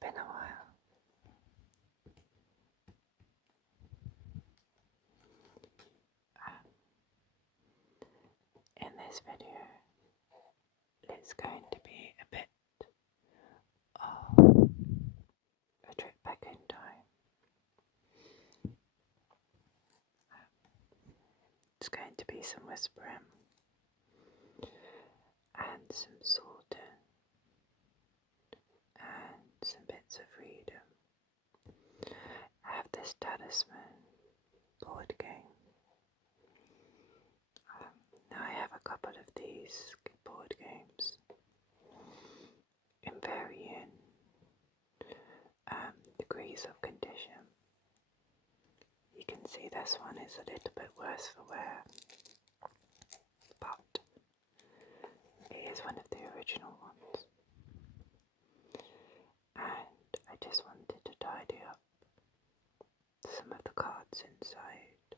been a while. In this video, it's going to be a bit of a trip back in time. It's going to be some whispering and some sorting and some bits of freedom. I have this Talisman board game. Now I have a couple of these board games in varying degrees of condition. You can see this one is a little bit worse for wear, but it is one of the original ones. And I just wanted to tidy up some of the cards inside,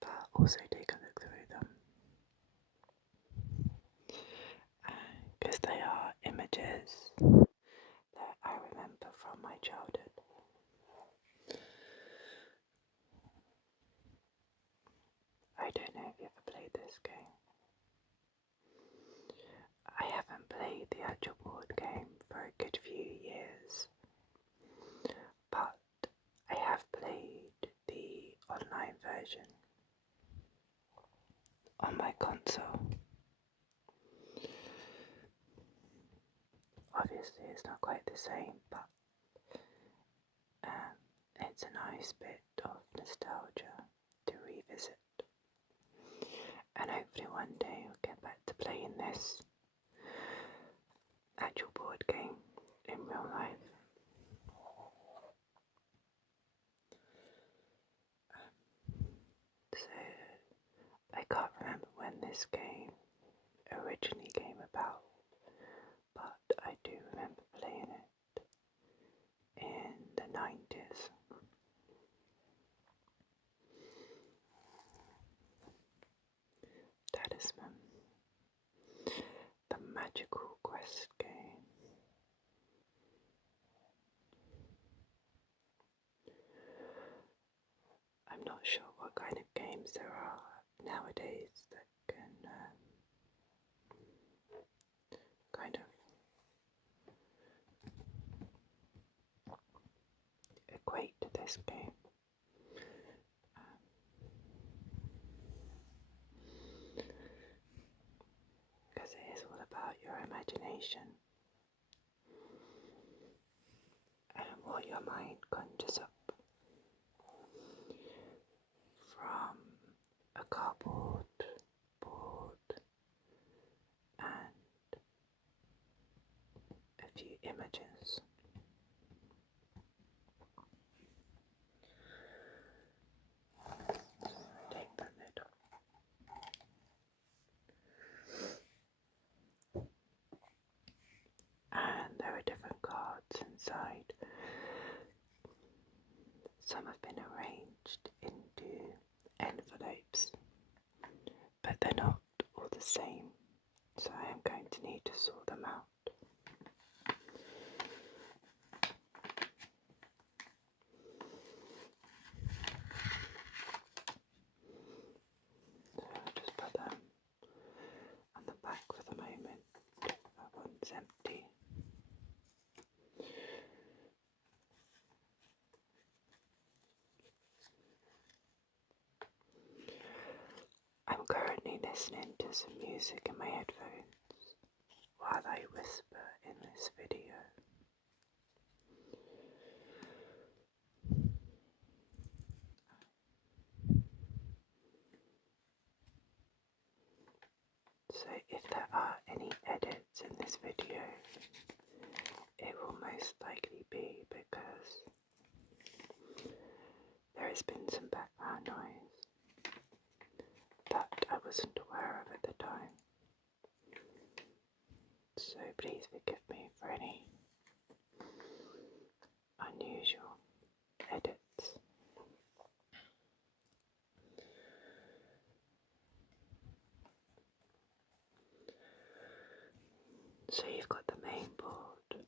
but also take a look through them, because they are images that I remember from my childhood. I don't know if you ever played this game. I haven't played the actual board game for a good few years, but I have played the online version on my console. Obviously it's not quite the same, but it's a nice bit of nostalgia to revisit. And hopefully one day I'll get back to playing this actual board game in real life. So I can't remember when this game originally came about, but I do remember playing it in the 90s. Talisman, the magical quest game. I'm not sure what kind of games there are nowadays that can kind of equate to this game. Because it is all about your imagination and what your mind conjures up from a cardboard board and a few images. Take the lid off. And there are different cards inside. Some have been arranged into envelopes, but they're not all the same, so I am going to need to sort them out. So I'll just put them on the back for the moment. That one's empty. I'm currently listening to some music in my headphones while I whisper in this video. So if there are any edits in this video, it will most likely be because there has been some background noise that I wasn't aware of at the time. So please forgive me for any unusual edits. So you've got the main board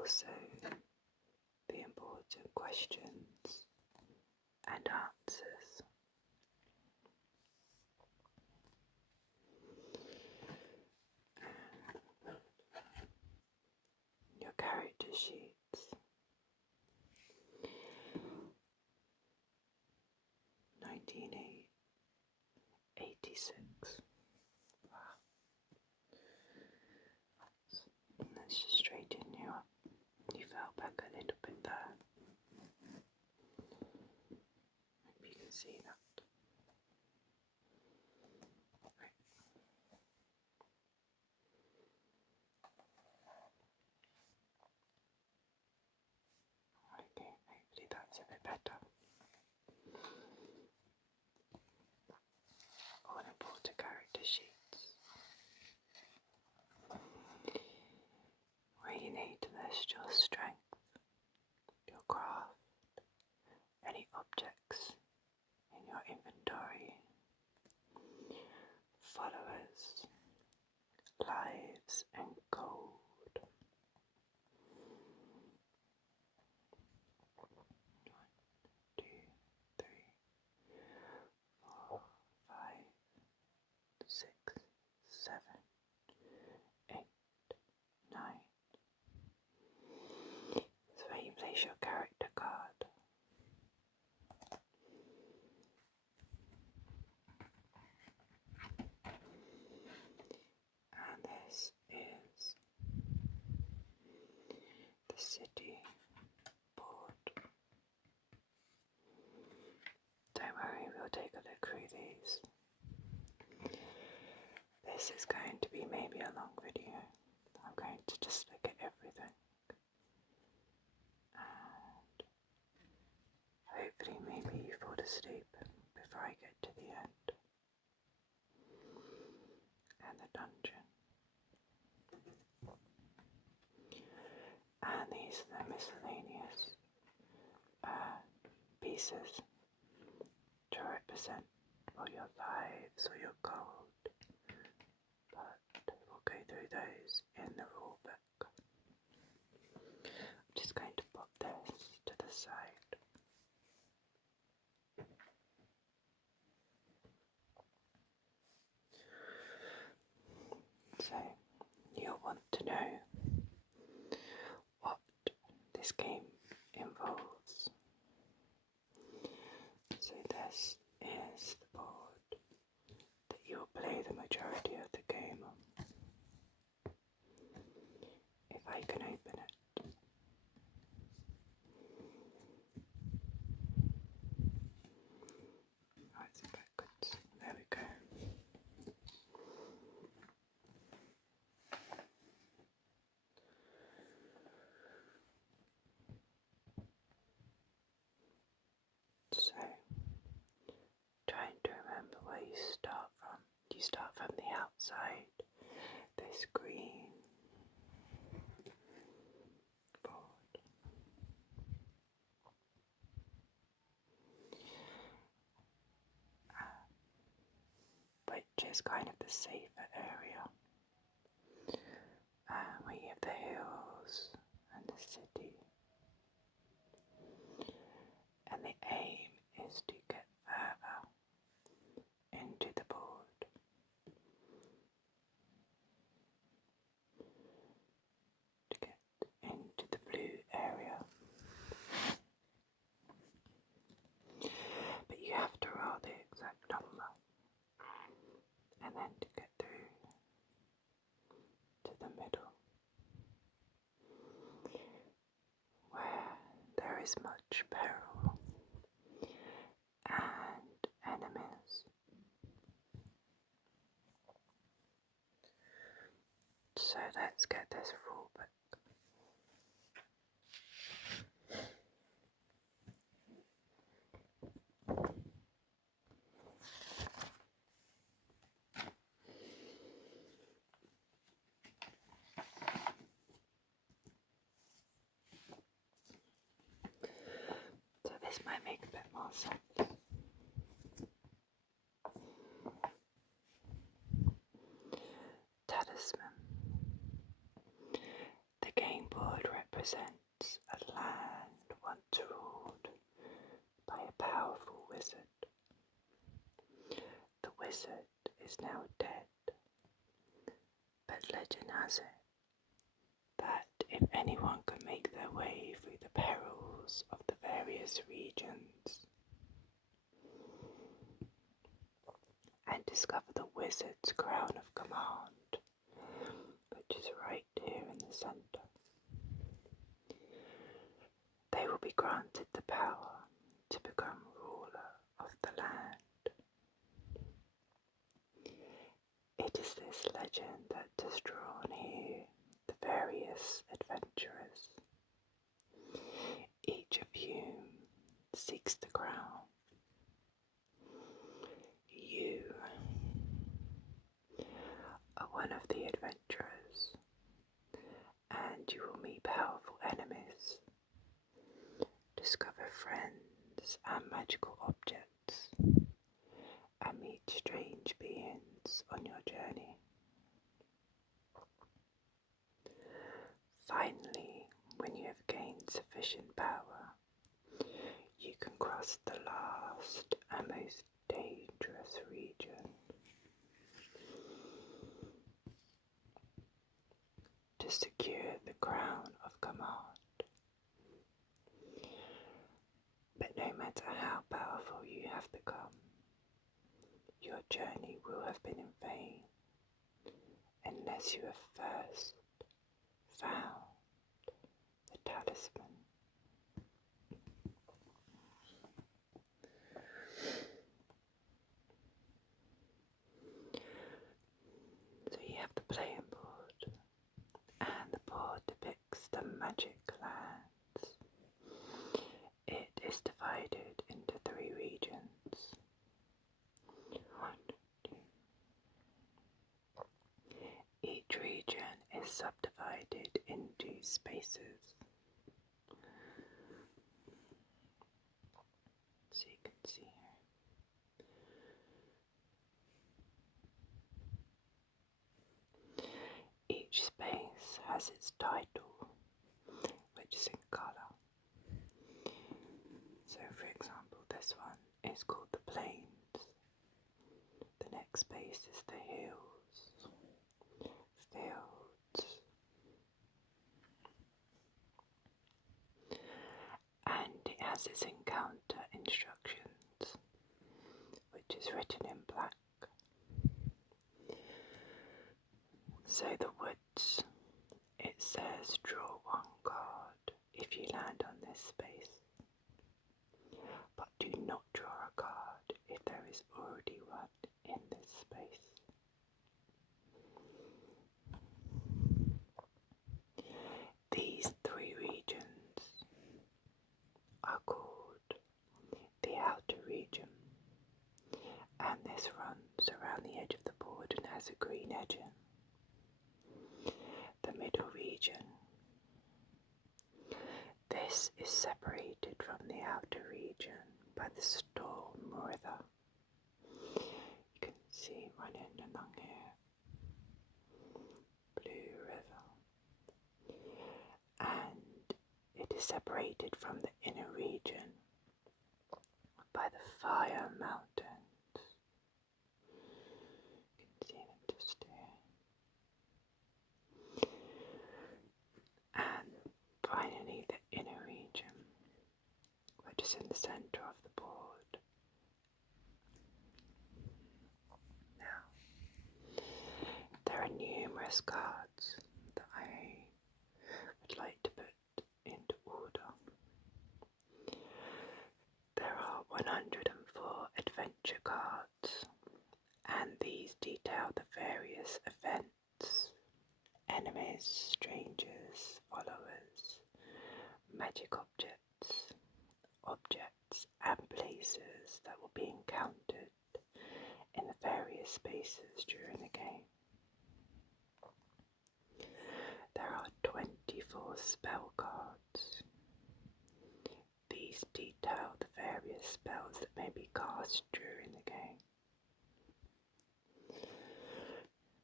also the important questions and answers. Your character sheets. 1986. Wow. Let's just straighten you up. You fell back a little bit there. Hope you can see that. Right. Okay, hopefully that's a bit better. All important character sheets, where you need to list your strength, your craft, any objects in your inventory, followers, lives and gold. 1, 2, 3, 4, 5, 6, 7, 8, 9. That's where you place your character card. And this is the city board. Don't worry, we'll take a look through these. This is going to be maybe a long video. I'm going to just look at everything. And hopefully maybe you fall asleep before I get to the end. And the dungeon. And these are the miscellaneous pieces to represent all your lives or your gold, but we'll go through those in the rule book. I'm just going to pop this to the side. So you'll want to know what this game involves. So this is the board that you'll play the majority of the game on. If I can open it. Right, it's backwards. There we go. So, trying to remember where you start from. You start from the outside, this green board. Which is kind of the safer area. We have the hills and the city. And the aim is to get further into the board. To get into the blue area. But you have to roll the exact number. And then to get through to the middle. Where there is much peril and enemies. So let's get this rule book. So this might make a bit more sense. Talisman. The game board represents represents a land once ruled by a powerful wizard. The wizard is now dead, but legend has it that if anyone could make their way through the perils of the various regions and discover the wizard's crown of command, which is right here in the centre, they will be granted the power to become ruler of the land. It is this legend that has drawn here the various adventurers, each of whom seeks the crown. You are one of the adventurers, and you will meet powerful enemies, discover friends and magical objects, and meet strange beings on your journey. Finally, when you have gained sufficient power, you can cross the last and most dangerous region to secure the crown of command. But no matter how powerful you have become, your journey will have been in vain unless you have first found the talisman. So you have the playing board, and the board depicts the magic lands. It is divided into 3 regions. 1, 2. Each region is subdivided into spaces. So you can see here. Each space has its title, which is in colour. So for example, this one is called the Plains. The next space is the Hills, Fields, and it has its encounter instructions, which is written in black. So the woods, it says draw 1 card if you land on this space, but do not draw a card if there is already one in this space. These 3 regions are called the outer region, and this runs around the edge of the board and has a green edging. The middle region, this is separated from the outer region by the Storm River. You can see running along here, Blue River, and it is separated from the inner region by the Fire Mountains. You can see them just here. And finally the inner region, which is in the centre of the board. Now, there are numerous cards that I would like to put into order. There are 104 adventure cards, and these detail the various events, enemies, strangers, followers, magic objects, and places that will be encountered in the various spaces during the game. There are 24 spell cards. These detail the various spells that may be cast during the game.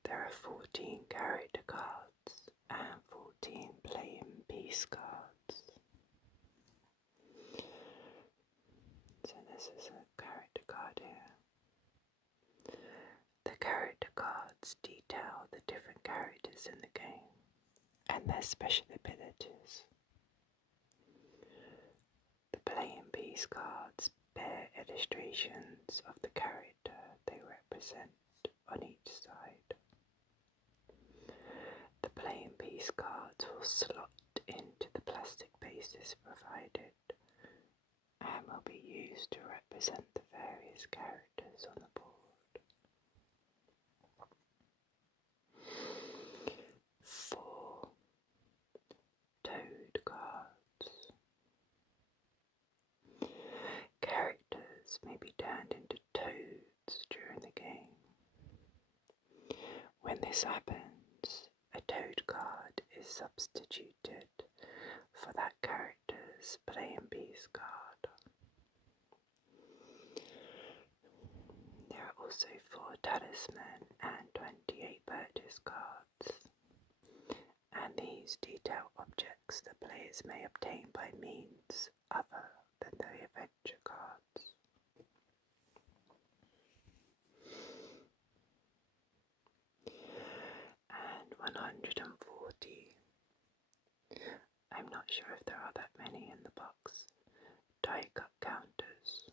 There are 14 character cards and 14 playing piece cards. this is a character card here. The character cards detail the different characters in the game and their special abilities. The playing piece cards bear illustrations of the character they represent on each side. The playing piece cards will slot into the plastic bases provided and will be used to represent the various characters on the board. 4 Toad cards. Characters may be turned into toads during the game. When this happens, a toad card is substituted for that character's playing piece card. There are also 4 Talisman and 28 purchase cards, and these detail objects the players may obtain by means other than the adventure cards. And 140. I'm not sure if there are that many in the box. Die cut counters,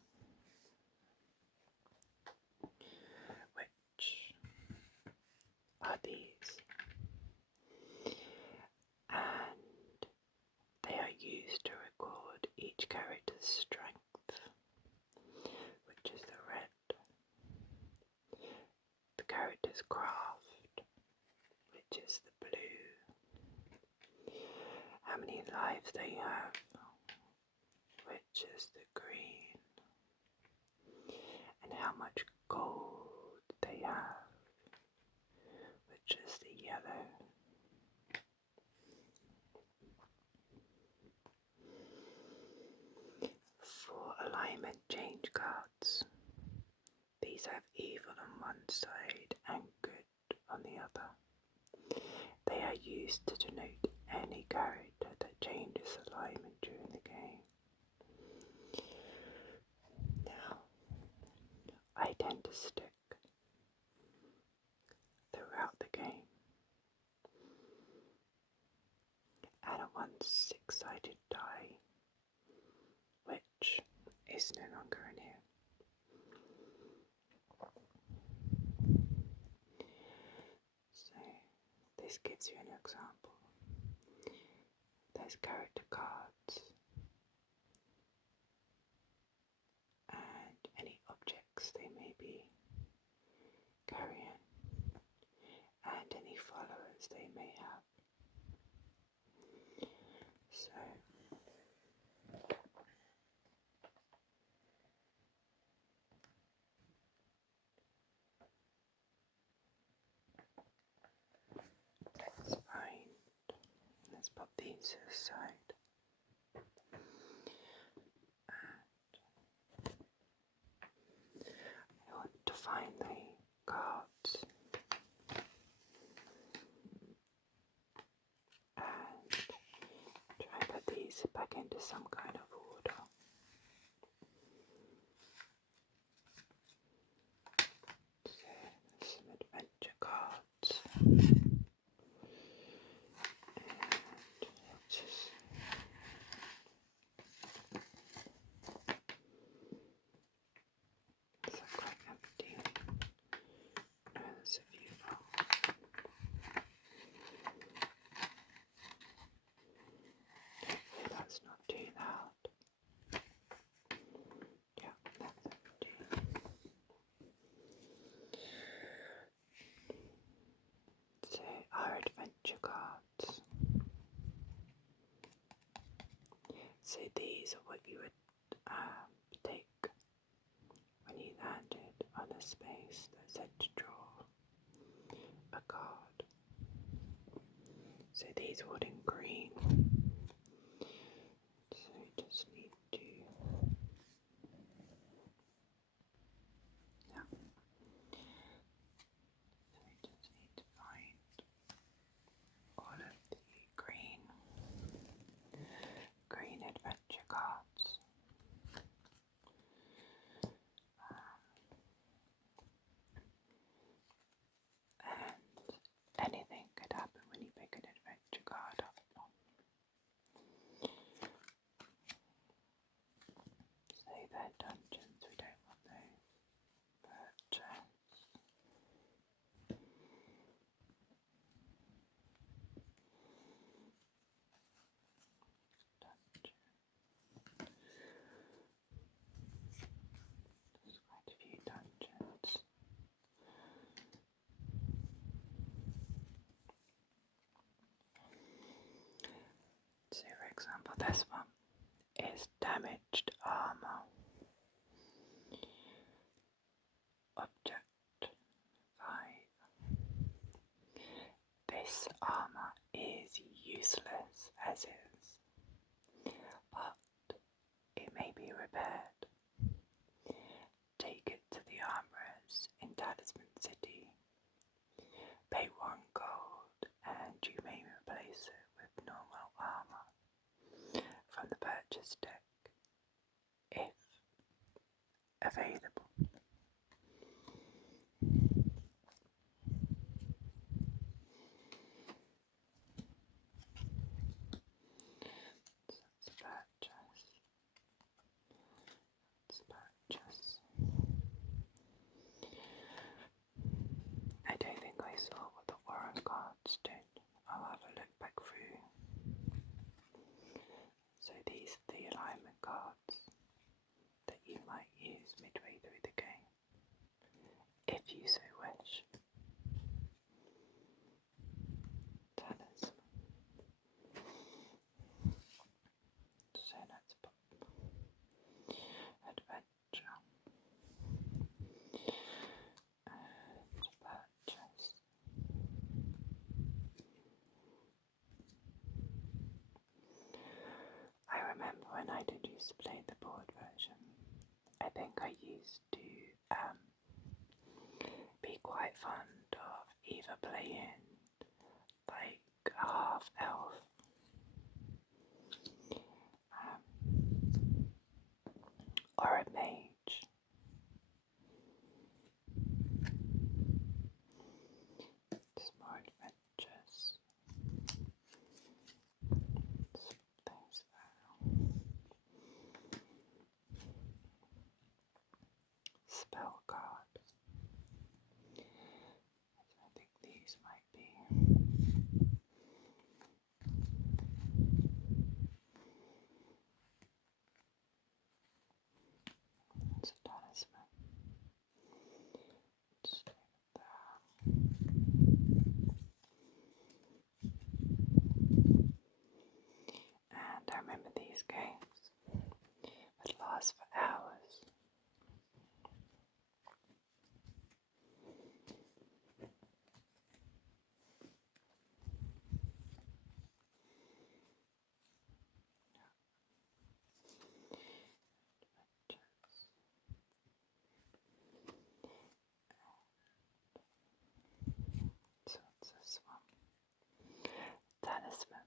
which are these, and they are used to record each character's strength, which is the red, the character's craft, which is the blue, how many lives they have, which is the green, and how much gold they have, which is the yellow. For alignment change cards, these have evil on one side and good on the other. They are used to denote any character that changes alignment during the game. Now, I tend to stick throughout the game and a 1 6-sided die, which is no longer in here. So this gives you an example. There's character cards and any objects they may be carrying and any followers they may have. So let's find, let's pop these to the side. I want to find the cards and try and put these back into some kind of order. So there's some adventure cards. And let's just it's quite empty. No, there's a few more. Hopefully that's not too loud. Yeah, that's empty. So our adventure cards. So these are what you would take when you landed on a space that said to draw a card. So these are all in green. So you just need to find all of the green adventure cards. this one is damaged armor. Object 5. This armor is useless as is, but it may be repaired. Take it to the armorers in Talisman City. Pay 1 gold and you may replace it with normal armor from the purchase deck, if available. Purchase. I don't think I saw what the warrant cards did. I'll have a look back through. So these are the alignment cards that you might use midway through the game, if you so wish. Talisman. So let's pop adventure and purchase. I remember when I did used to play the board version, I think I used to be quite fond of either playing like a half elf or a mage. It's more adventures. Things spell card. I think these might be. It's a talisman. Just leave it there. And I remember these games would last for hours. So what's this one? Talisman.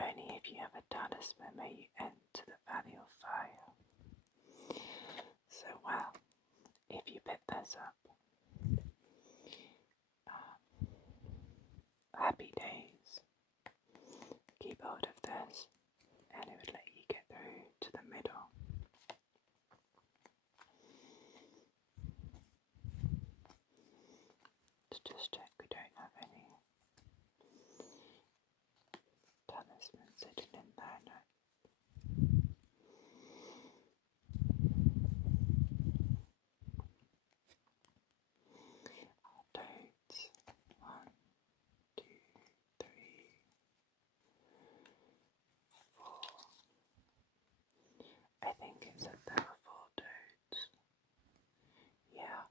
Only if you have a talisman may you enter the Valley of Fire. So well, if you pick this up, happy days. Keep hold of this and it would let you get through to the middle. To just check we don't have any talisman sitting in there, no. Toads. 1, 2, 3, 4. I think it said there were 4 toads. Yeah,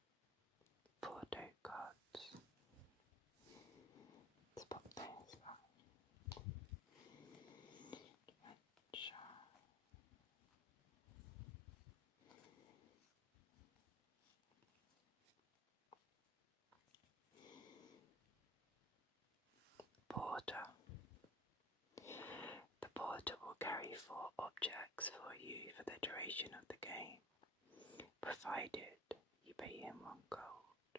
4 toad cards. Let's pop these on. Porter. The porter will carry 4 objects for you for the duration of the game, provided you pay him 1 gold.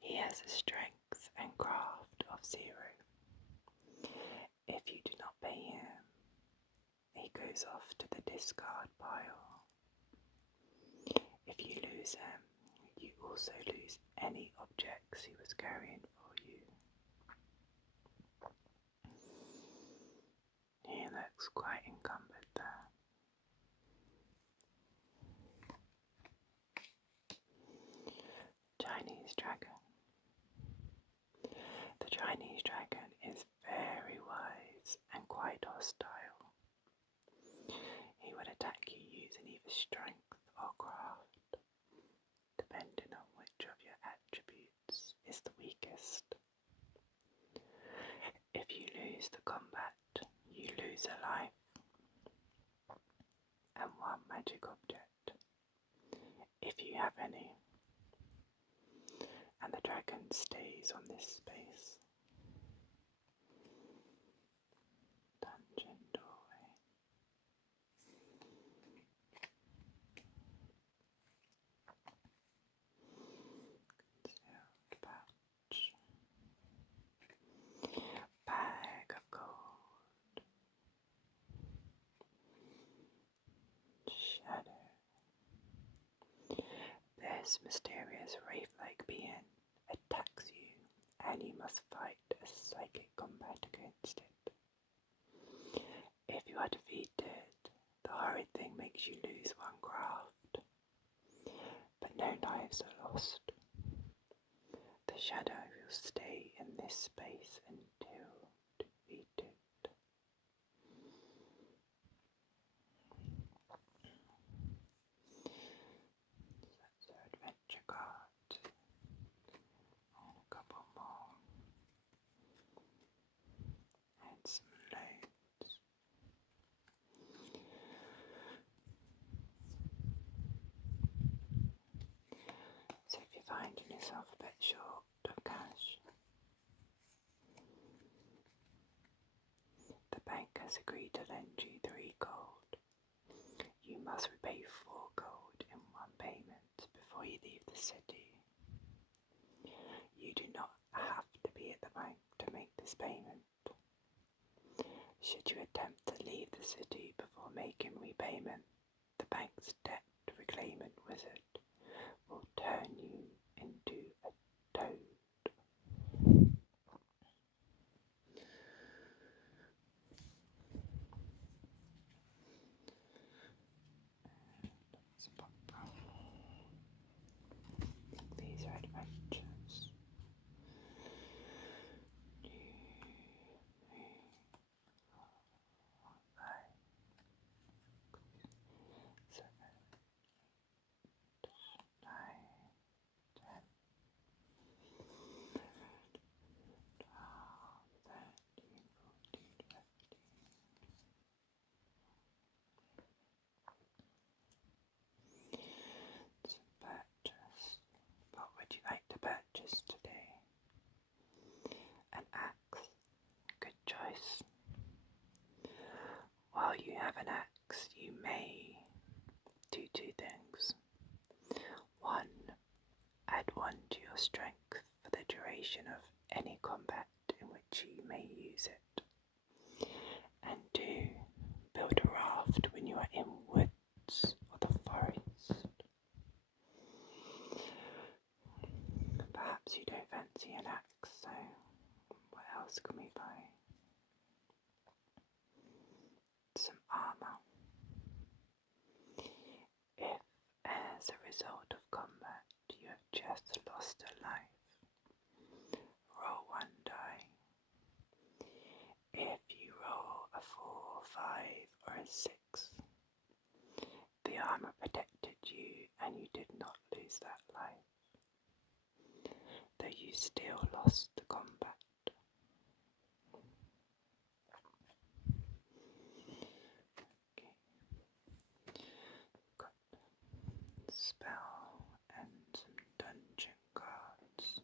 He has a strength and craft of 0. If you do not pay him, he goes off to the discard pile. If you lose him, you also lose any objects he was carrying for you. He looks quite encumbered there. Chinese dragon. The Chinese dragon is very wise and quite hostile. He would attack you using either strength or craft, depending on which of your attributes is the weakest. If you lose the combat, you lose a life and one magic object, if you have any, and the dragon stays on this space. Dungeon doorway. Concealed pouch. Bag of gold. Shadow. This mysterious wraith-like being attacks you, and you must fight a psychic combat against it. If you are defeated, the horrid thing makes you lose one craft, but no lives are lost. The shadow will stay in this space until defeated. That's our adventure card. And a couple more. And some loads. So if you're finding yourself a bit short of cash, the bank has agreed to lend you 3 gold. You must repay 4 gold in one payment before you leave the city. You do not have to be at the bank to make this payment. Should you attempt to leave the city before making repayment, the bank's debt reclaimment wizard will turn you into a toad. These are adventures. Purchase. What would you like to purchase today? An axe. Good choice. While you have an axe, you may do 2 things. 1. Add 1 to your strength for the duration of any combat in which you may use it. And 2. Build a raft when you are in woods or the forest. Perhaps you don't fancy an axe, so what else can we buy? Some armour. If, as a result of combat, you have just lost a life, roll 1 die. If you roll a 4, 5, or a 6, the armour protected you and you did not lose that life, though you still lost the combat. Spell and some dungeon cards.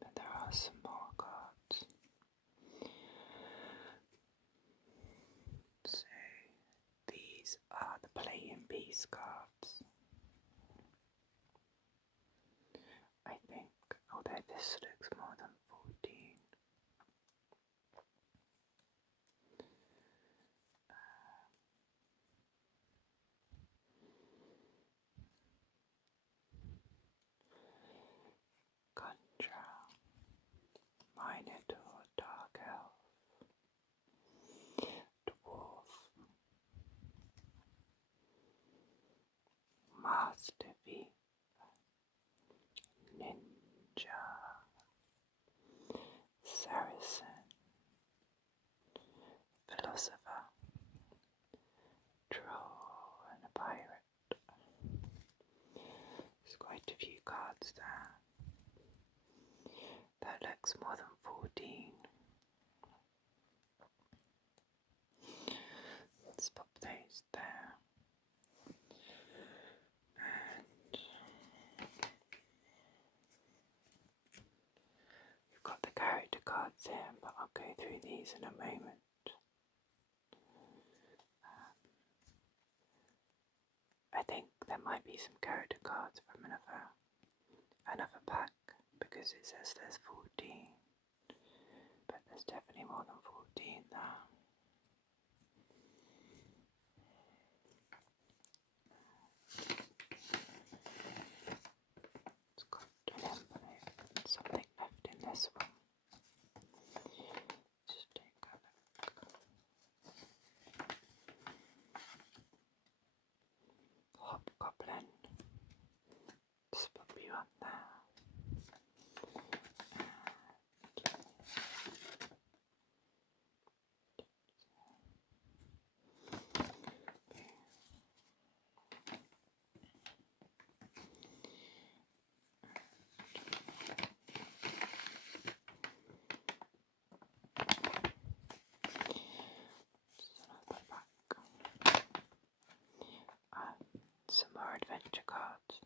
But there are some more cards. So these are the playing piece cards. I think, although this looks more than 14. Contra, Minotaur, Dark Elf, Dwarf, Master Thief, Ninja, cards there. That looks more than 14. Let's pop those there. And we've got the character cards here, but I'll go through these in a moment. I think there might be some character cards from another pack, because it says there's 14, but there's definitely more than 14 there. It's got an envelope and something left in this one. Just take a look. Hobgoblin. Just pop you on there. Some more adventure cards.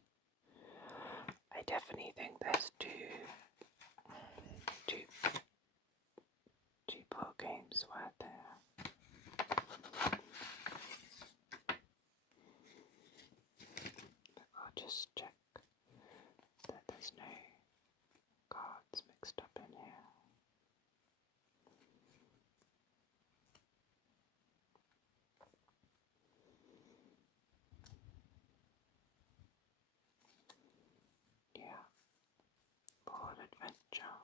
I definitely think there's two board games worth there. But I'll just check that there's no cards mixed up in here. Yeah, board adventure.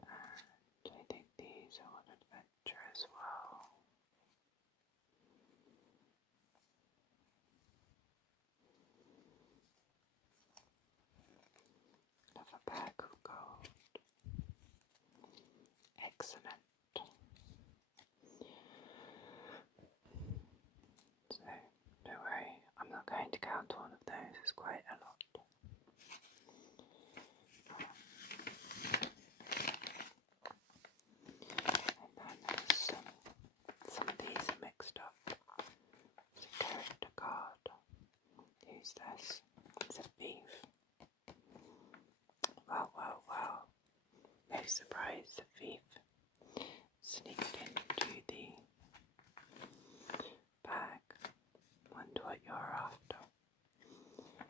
And I think these are on adventure as well. Another bag of gold. Excellent. So, don't worry, I'm not going to count all of those, it's quite a lot. And then there's some of these are mixed up. It's a character card. Who's this? It's a thief. Wow, wow, wow. No surprise, the thief sneaked into the bag. Wonder what you're after.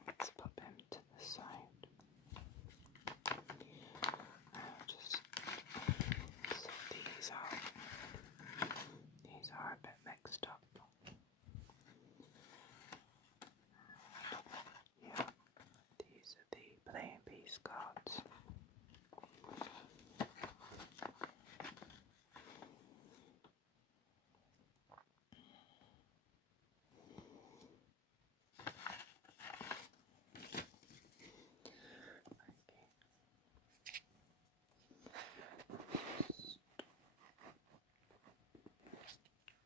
Let's pop him to the side. I'll just sort these out. These are a bit mixed up. Yeah, these are the play and piece cards.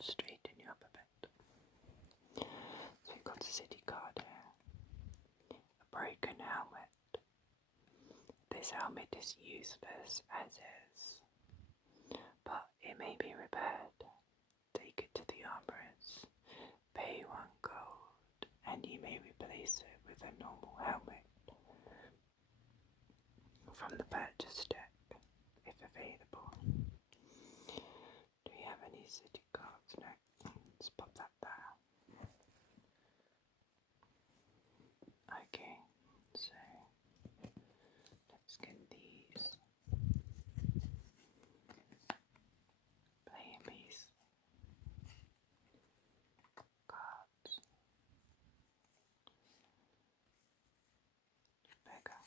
Straighten you up a bit. So we've got a city card here. A broken helmet. This helmet is useless as is, but it may be repaired. Take it to the armorers, pay 1 gold, and you may replace it with a normal helmet from the purchase deck, if available. Do we have any city cards? No. Let's pop that there. Okay, so let's get these play and piece cards. Bigger.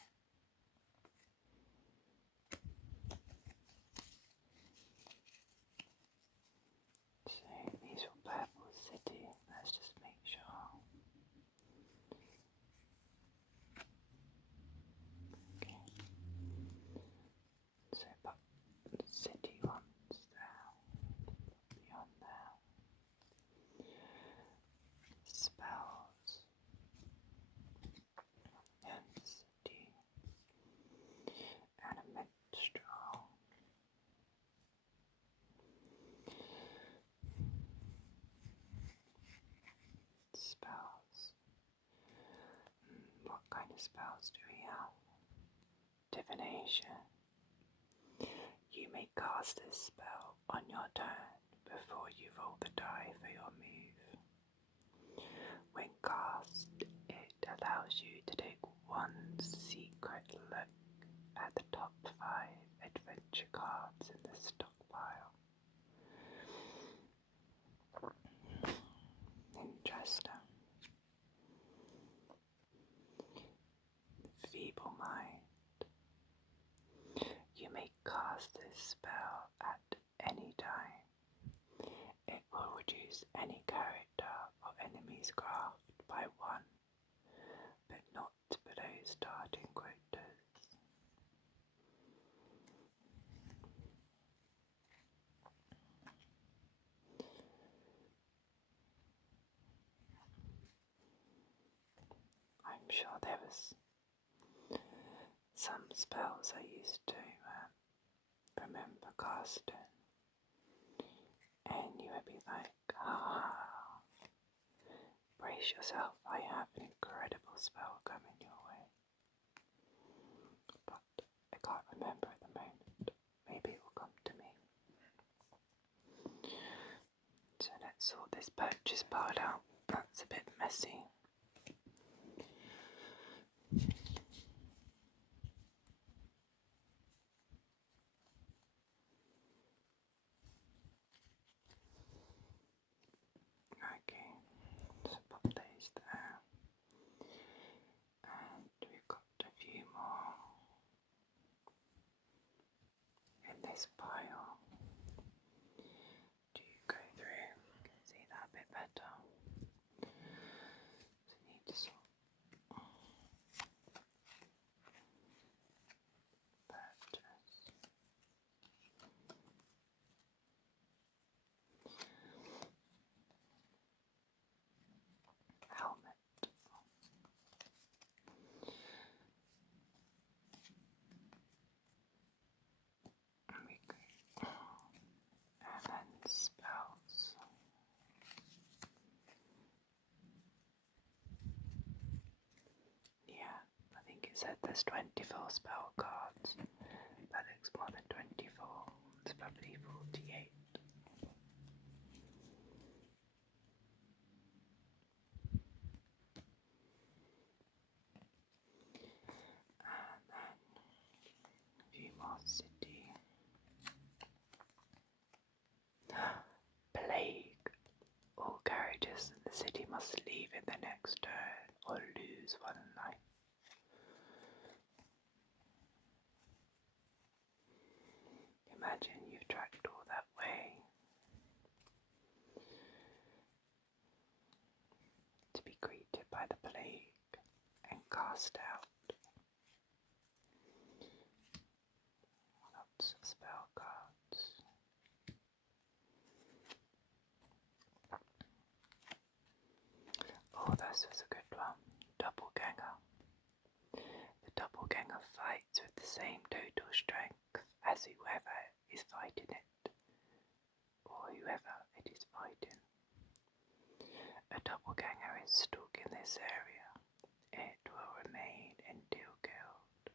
So these are Purple City. spells do we have? Divination. You may cast this spell on your turn before you roll the die for your move. When cast, it allows you to take one secret look at the top 5 adventure cards in the stockpile. Interesting. Feeble Mind. You may cast this spell at any time. It will reduce any character or enemy's craft by 1, but not below starting quotas. I'm sure there was some spells I used to remember casting, and you would be like, brace yourself, I have an incredible spell coming your way. But I can't remember at the moment. Maybe it will come to me. So let's sort this purchase part out. That's a bit messy. Okay, so pop those there. And we've got a few more in this pile to go through. See that a bit better. So need to sort purchase. Helmet. And we go. And then spells. Yeah, I think it said there's 24 spell cards. That looks more than 24. It's probably 48. And then a few more city. Plague. All carriages in the city must leave in the next turn or lose 1 life. Imagine you've tracked all that way to be greeted by the plague and cast out. Lots of spell cards. Oh, this was a good one. Doppelganger. The doppelganger fights with the same total strength as whoever is fighting it, or whoever it is fighting. A doppelganger is stuck in this area. It will remain until killed.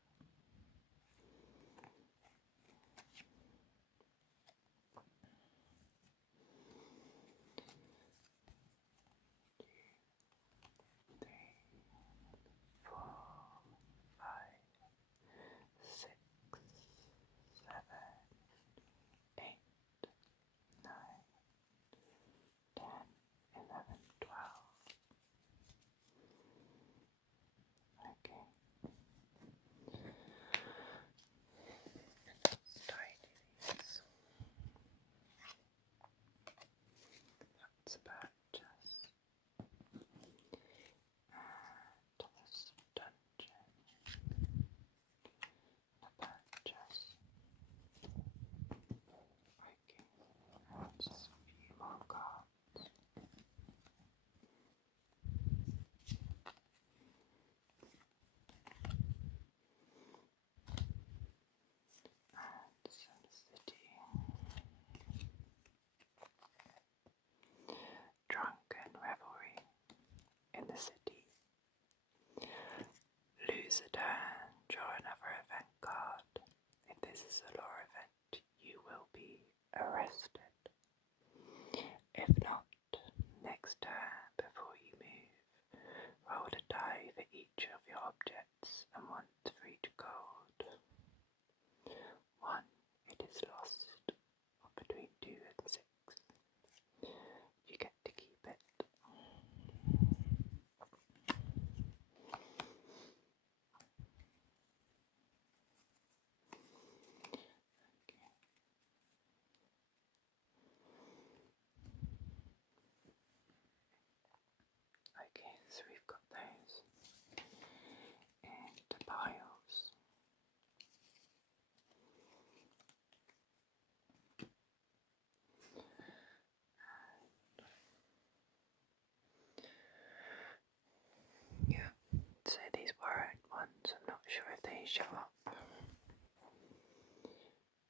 show up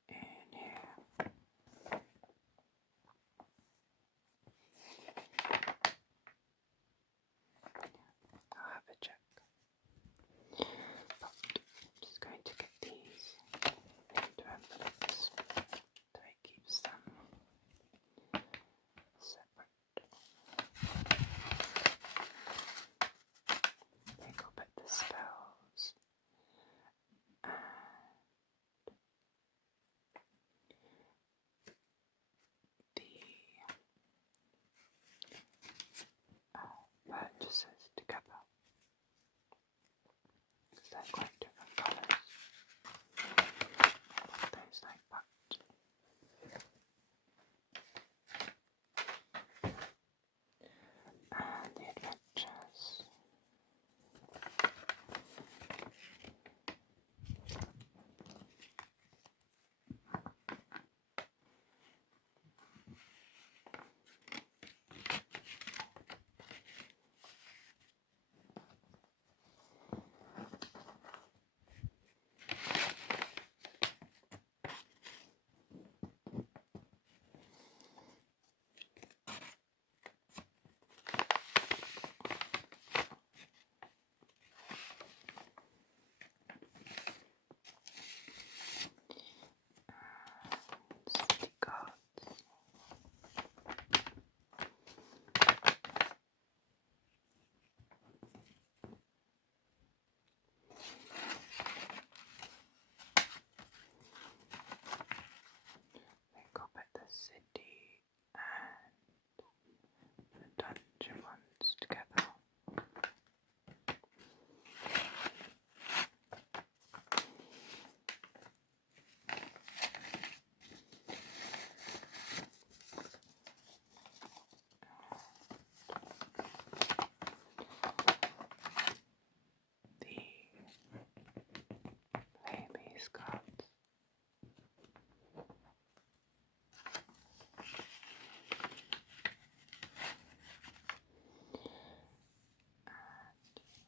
in here. I'll have a check. But I'm just going to get these into envelopes so it keeps them separate. Think I'll put the spells and the purchases together because they're quite different colours. Those like that. And the adventures. City cards. Think I'll put the city and the dungeon ones together. The Labies cards.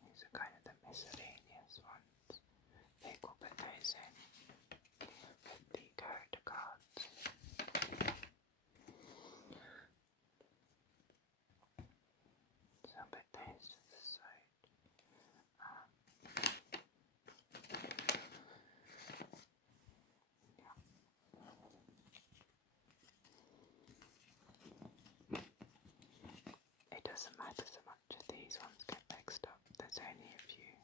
These are kind of the miscellaneous ones. I think we'll put those in with the character cards. So I'll put those to the side. It doesn't matter so much if these ones get mixed up, there's only a few.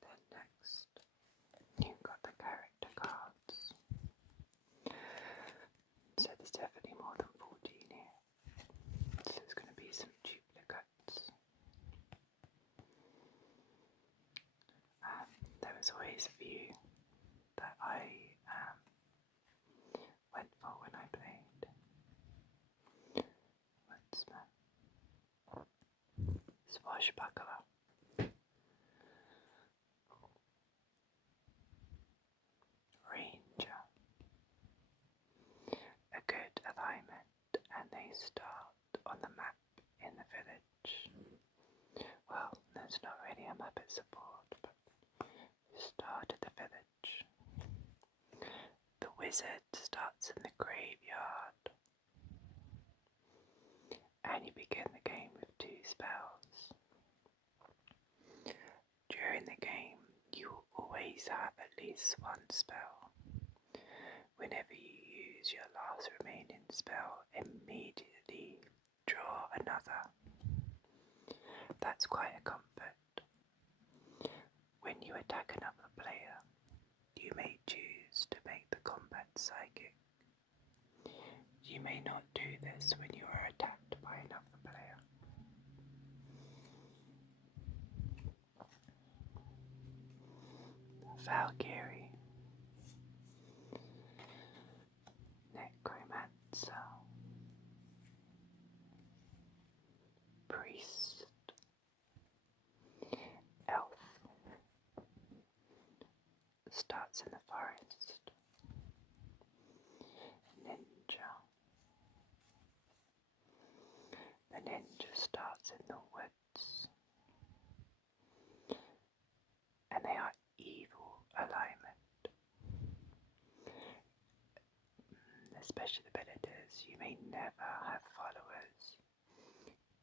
Then next, you've got the character cards. So there's definitely more than 14 here. So there's going to be some duplicates. There was always a few that I went for when I played Talisman. Swashbuckler. Ranger. A good alignment, and they start on the map in the village. Well, there's not really a map at support, but you start at the village. The wizard starts in the graveyard, and you begin the game with 2 spells. During the game, you will always have at least 1 spell. Whenever you use your last remaining spell, immediately draw another. That's quite a comfort. When you attack another player, you may choose to make the combat psychic. You may not do this when you are attacked by another player. Valkyrie, Necromancer, Priest, Elf. Starts starts in the forest. Ninja. The ninja starts in the woods, and they are evil alignment. The special abilities: you may never have followers.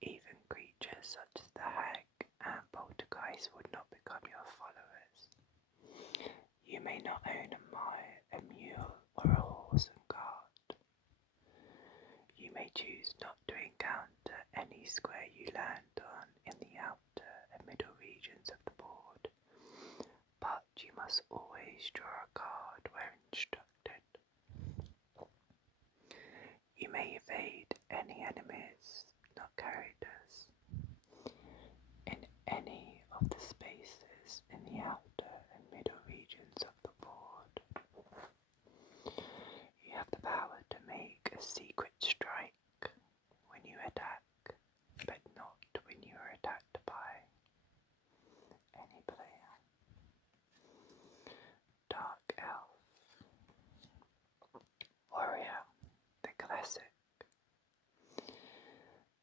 Even creatures such as the hag and poltergeist would not become your followers. You may not own a mule or a horse and cart. You may choose not to encounter any square you land on in the outer and middle regions of the board, but you must always draw a card where instructed. You may evade any enemies, not characters, in any of the spaces in the outer and middle regions of the board. You have the power to make a secret strike when you attack, but not when you are attacked by any player. Dark Elf. Warrior, the classic.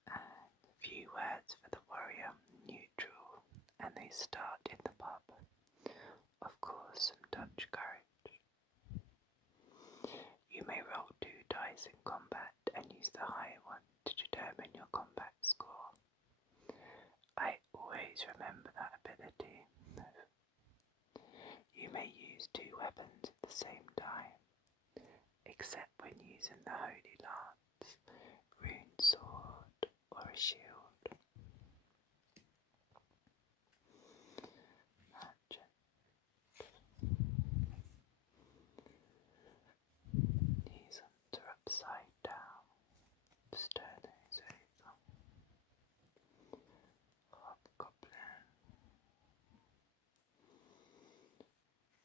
And few words for the warrior, neutral, and they start in the pub. Of course, some Dutch courage. You may roll 2 dice in combat and use the higher one to determine your combat score. I always remember that ability. You may use 2 weapons at the same time, except when using the holy lance, rune sword, or a shield. Magic. These ones are upside down. Turn those over. Hobgoblin.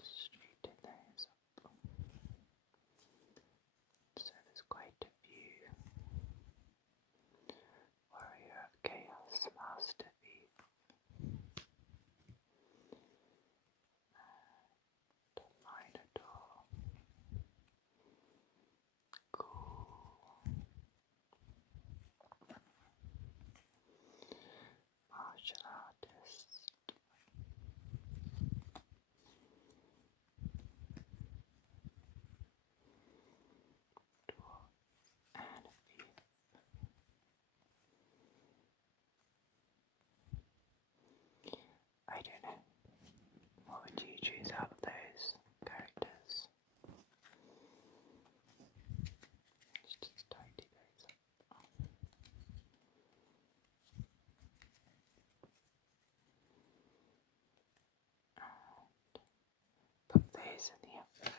Straighten those up. So there's quite a few. Warrior of Chaos, Master Thief. And Minotaur. Cool. Martial artist. Dwarf and a thief. I don't know. What would you choose out of those characters? Let's just tidy those up. And put these in the oven.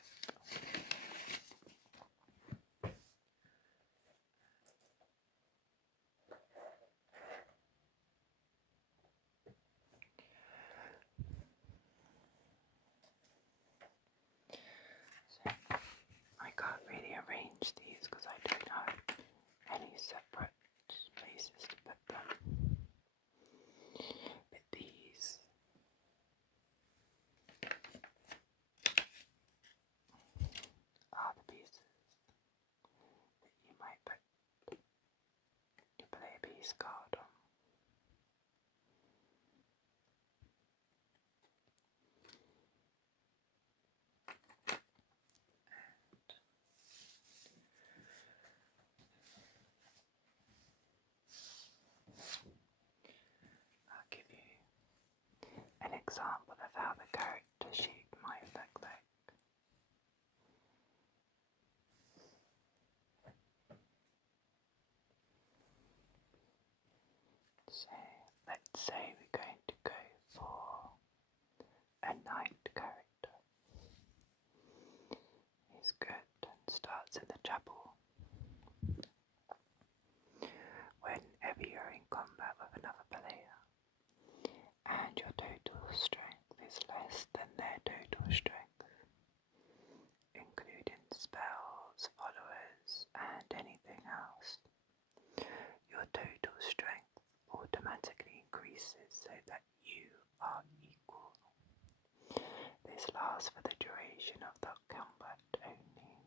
So I can't really arrange these because I don't have any separate places to put them. But these are the pieces that you might put your player piece card on. I'll give you an example of how the character sheet might look like. So let's say we're going to go for a knight character. He's good and starts in the chapel. Whenever you're in combat with another player and your total strength is less than their total strength, including spells, followers, and anything else, your total strength automatically increases so that you are equal. This lasts for the duration of the combat only.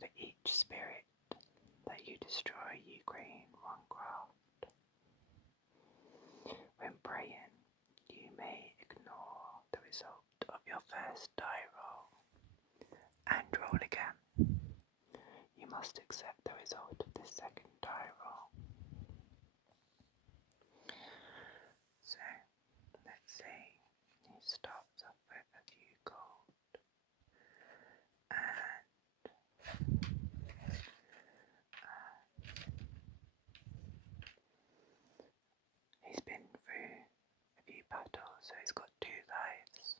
For each spirit that you destroy, you gain 1 craft. When praying, you may ignore the result of your first die roll and roll again. You must accept the result of the second die roll. So, let's say he starts off with a few gold and he's been through a few battles, so he's got 2 lives.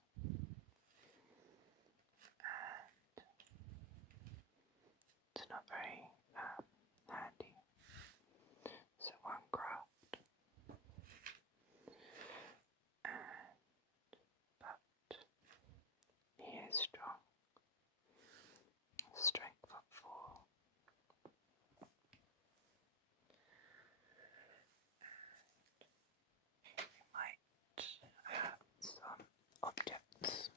And it's not very handy. So 1 craft. But he is strong. Strength of 4. We might have some objects.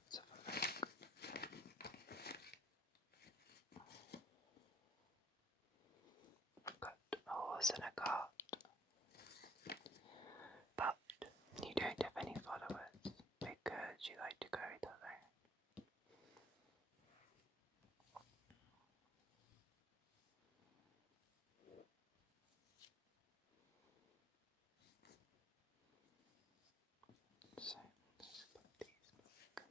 Let's have a look. I've got a horse and a cart. But you don't have any followers because you like to go it alone. So let's put these back.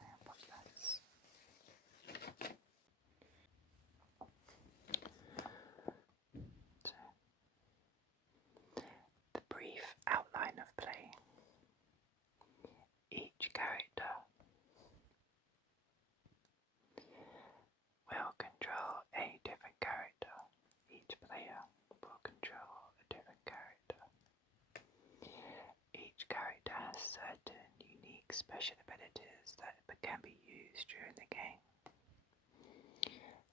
And put this. So, the brief outline of play. Each character will control a different character. Each player will control a different character. Each character has certain unique special abilities that can be used during the game.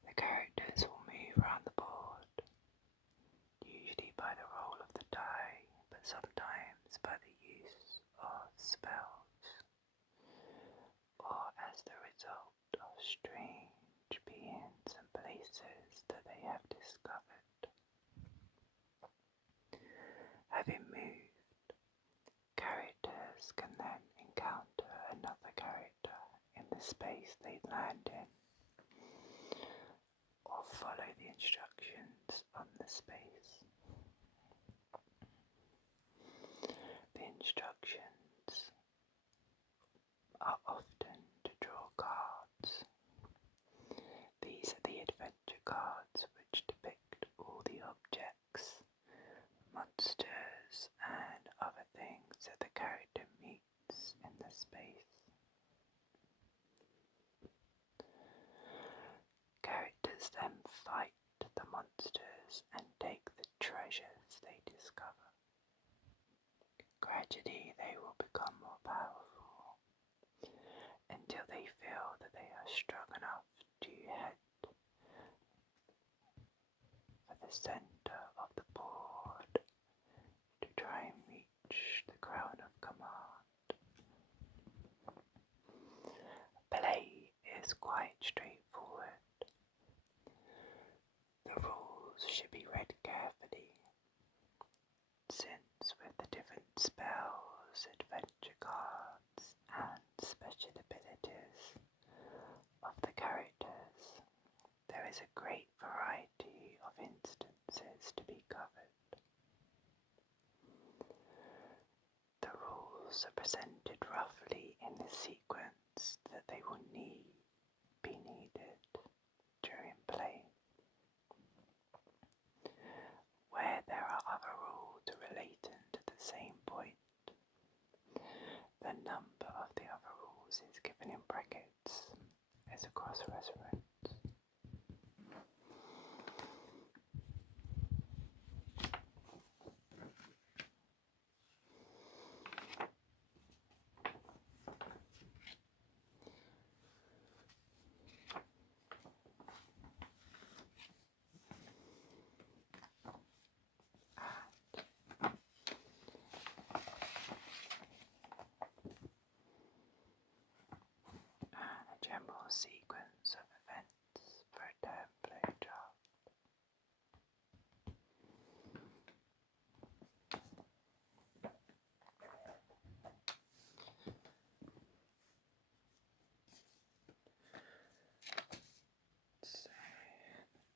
The characters will move around the board, usually by the roll of the die, but sometimes by the use of spells, or as the result of strange beings and places that they have discovered. Having moved, characters can then encounter another character in the space they land in, or follow the instructions on the space. The instructions are often to draw cards. These are the adventure cards which depict all the objects, monsters and other things that the character meets in the space. Characters then fight the monsters and take the treasures they discover. Gradually they will become more powerful until they feel that they are strong enough to head for the center of the board to try and reach the crown of command. Play is quite straightforward. The rules should be read carefully, since with the different spells, adventure cards, and special abilities of the characters, there is a great variety of instances to be covered. The rules are presented roughly in the sequence that they will be needed during play. Where there are other rules relating to the same point, the number of the other rules is given in brackets as a cross-reference. memorable sequence of events for a term job.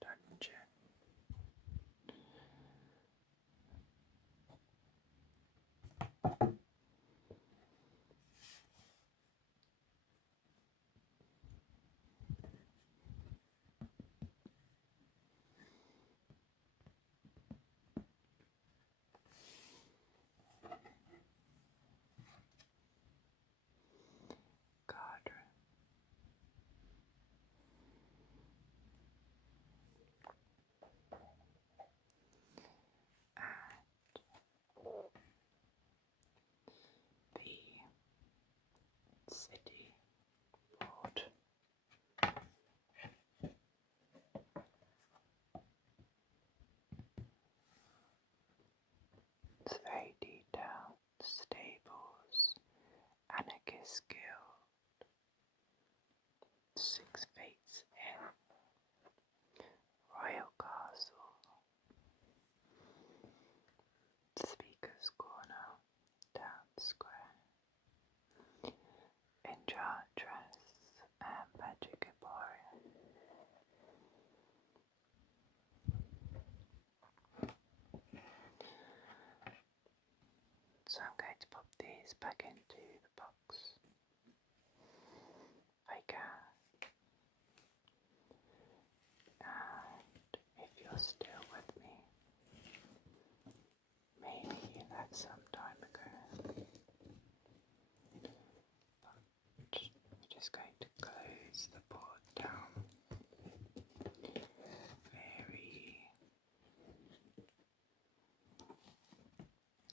Dungeon. Garden. The city board. It's very detailed. Stables, anarchist guild, 6 Fates Inn, Royal Castle, Speaker's Corner, Town Square, Enchantress, and Magic Emporium. So I'm going to pop these back into the box. I can. And if you're still with me, maybe you left some time ago. But we're just going to close the board down very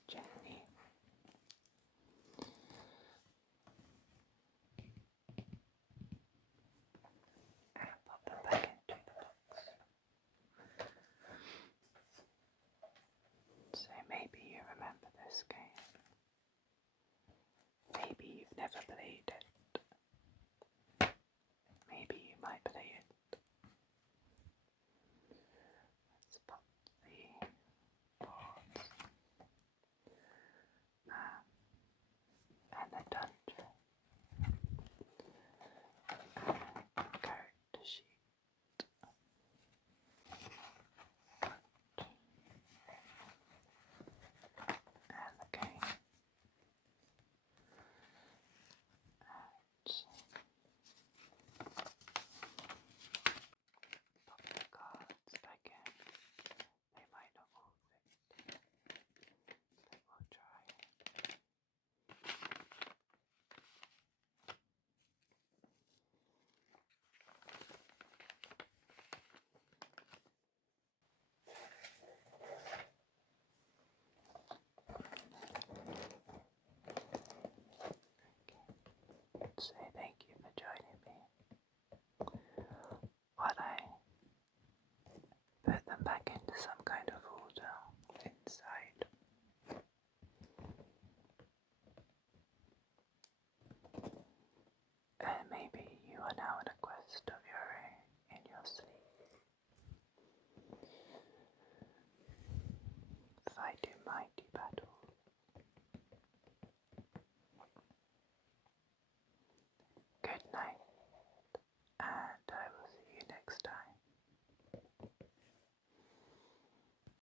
gently. And pop them back into the box. So maybe you remember this game. Maybe you've never played it. Maybe you might play it